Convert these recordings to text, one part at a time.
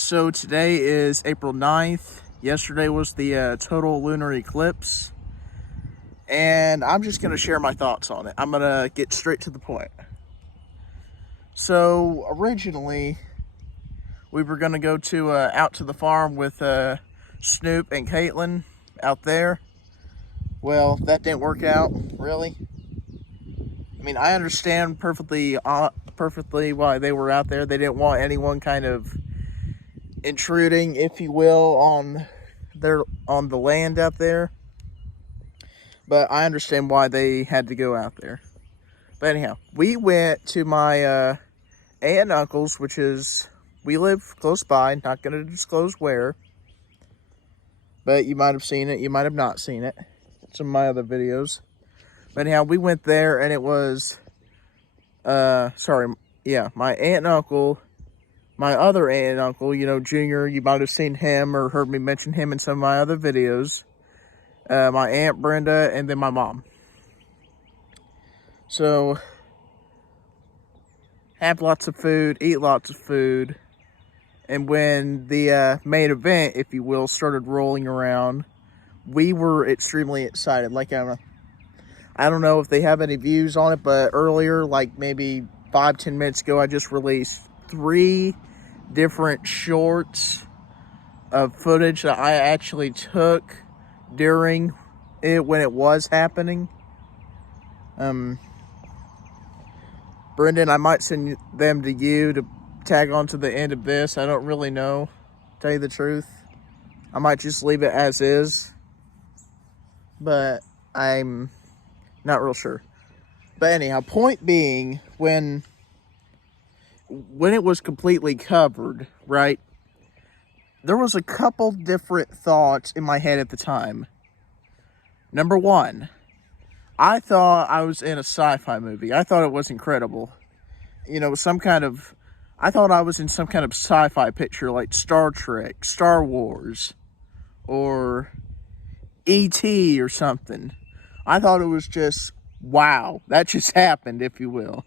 So today is April 9th. Yesterday was the total lunar eclipse. And I'm just going to share my thoughts on it. I'm going to get straight to the point. So originally, we were going to go to out to the farm with Snoop and Caitlin out there. Well, that didn't work out, really. I mean, I understand perfectly why they were out there. They didn't want anyone kind of intruding, if you will, on the land out there. But I understand why they had to go out there. But anyhow, we went to my aunt and uncle's, which is, we live close by, not going to disclose where. But you might have seen it, you might have not seen it. Some of my other videos. But anyhow, we went there and it was, my aunt and uncle, my other aunt and uncle, Junior, you might have seen him or heard me mention him in some of my other videos. My Aunt Brenda, and then my mom. So, have lots of food, eat lots of food. And when the main event, if you will, started rolling around, we were extremely excited. Like, I don't know if they have any views on it, but earlier, like maybe 5-10 minutes ago, I just released 3 different shorts of footage that I actually took during it when it was happening. Brendan, I might send them to you to tag on to the end of this. I don't really know, to tell you the truth. I might just leave it as is, but I'm not real sure. But anyhow, point being, when it was completely covered, right, there was a couple different thoughts in my head at the time. Number one, I thought I was in a sci-fi movie. I thought it was incredible. I thought I was in some kind of sci-fi picture like Star Trek, Star Wars, or E.T. or something. I thought it was just, wow, that just happened, if you will.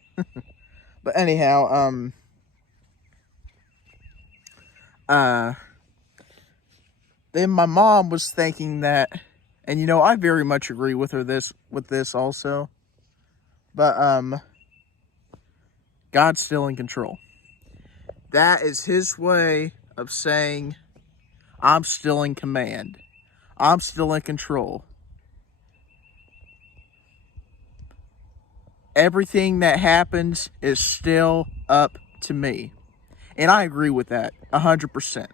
But anyhow, then my mom was thinking that, and I very much agree with her with this also. But God's still in control. That is his way of saying, I'm still in command. I'm still in control. Everything that happens is still up to me. And I agree with that 100%.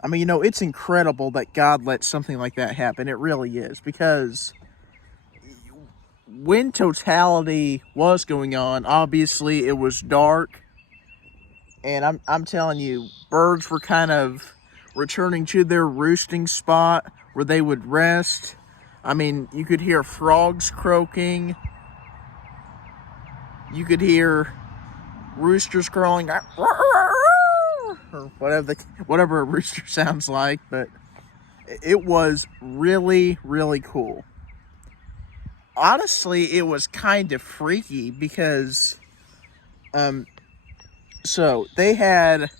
I mean, it's incredible that God let something like that happen. It really is. Because when totality was going on, obviously it was dark. And I'm telling you, birds were kind of returning to their roosting spot where they would rest. I mean, you could hear frogs croaking. You could hear roosters crowing, or whatever a rooster sounds like. But it was really, really cool. Honestly, it was kind of freaky because, so they had,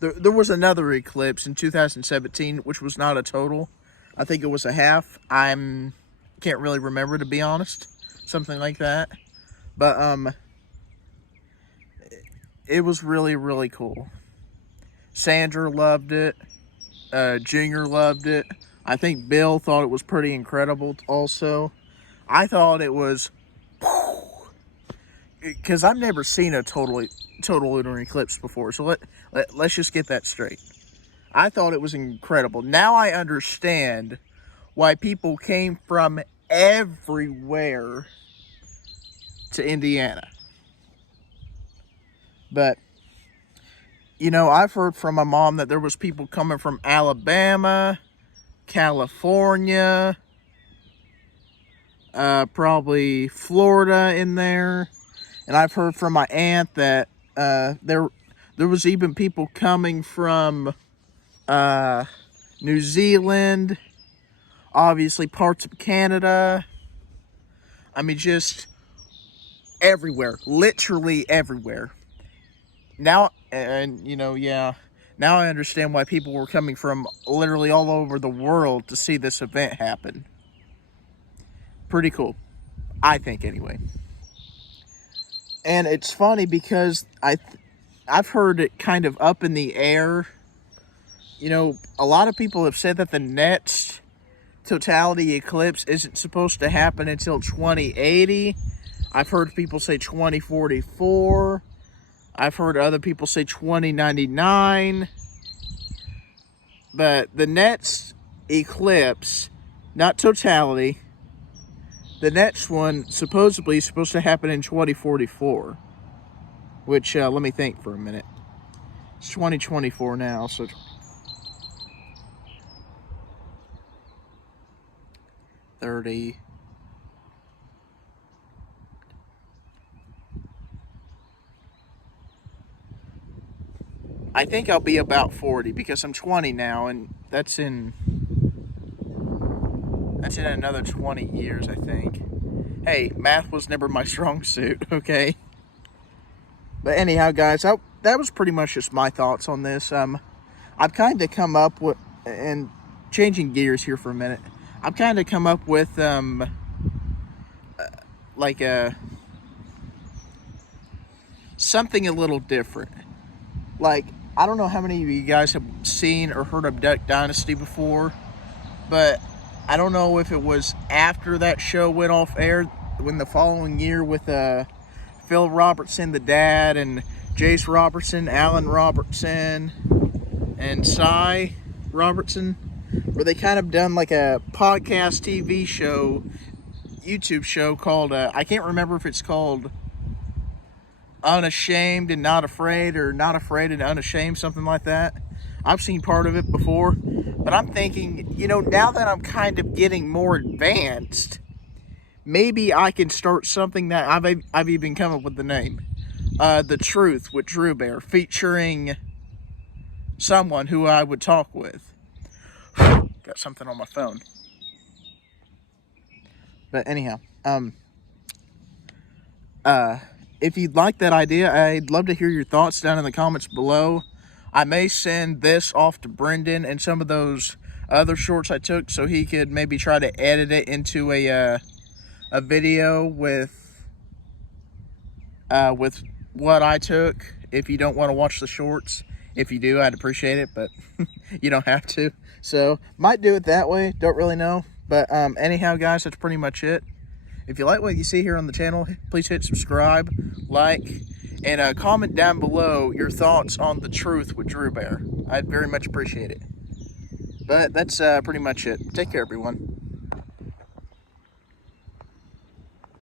there was another eclipse in 2017, which was not a total. I think it was a half. Can't really remember, to be honest. Something like that. But, it was really, really cool. Sandra loved it. Junior loved it. I think Bill thought it was pretty incredible also. I thought it was, because I've never seen a total lunar eclipse before. So let's just get that straight. I thought it was incredible. Now I understand why people came from everywhere to Indiana. But, I've heard from my mom that there was people coming from Alabama, California, probably Florida in there. And I've heard from my aunt that there was even people coming from New Zealand, obviously parts of Canada. I mean, just everywhere, literally everywhere. now, and yeah, now I understand why people were coming from literally all over the world to see this event happen. Pretty cool, I think, anyway. And it's funny because I've heard it kind of up in the air. A lot of people have said that the next totality eclipse isn't supposed to happen until 2080. I've heard people say 2044. I've heard other people say 2099. But the next eclipse, not totality, the next one supposedly is supposed to happen in 2044. Which, let me think for a minute. It's 2024 now, so 30. I think I'll be about 40 because I'm 20 now, and that's in another 20 years, I think. Hey, math was never my strong suit, okay? But anyhow, guys, that was pretty much just my thoughts on this. I've kind of come up with, and changing gears here for a minute, I've kind of come up with like something a little different. Like, I don't know how many of you guys have seen or heard of Duck Dynasty before, but I don't know if it was after that show went off air, when the following year with Phil Robertson, the dad, and Jace Robertson, Alan Robertson, and Cy Robertson, where they kind of done like a podcast TV show, YouTube show called, I can't remember if it's called Unashamed and Not Afraid, or Not Afraid and Unashamed, something like that. I've seen part of it before, but I'm thinking, now that I'm kind of getting more advanced, maybe I can start something that I've even come up with the name, The Truth with Drew Bear, featuring someone who I would talk with. Got something on my phone. But anyhow, if you'd like that idea, I'd love to hear your thoughts down in the comments below. I may send this off to Brendan and some of those other shorts I took, so he could maybe try to edit it into a video with what I took. If you don't want to watch the shorts, if you do, I'd appreciate it, but you don't have to. So might do it that way. Don't really know. But anyhow, guys, that's pretty much it. If you like what you see here on the channel, please hit subscribe, like, and comment down below your thoughts on The Truth with Drew Bear. I'd very much appreciate it. But that's pretty much it. Take care, everyone.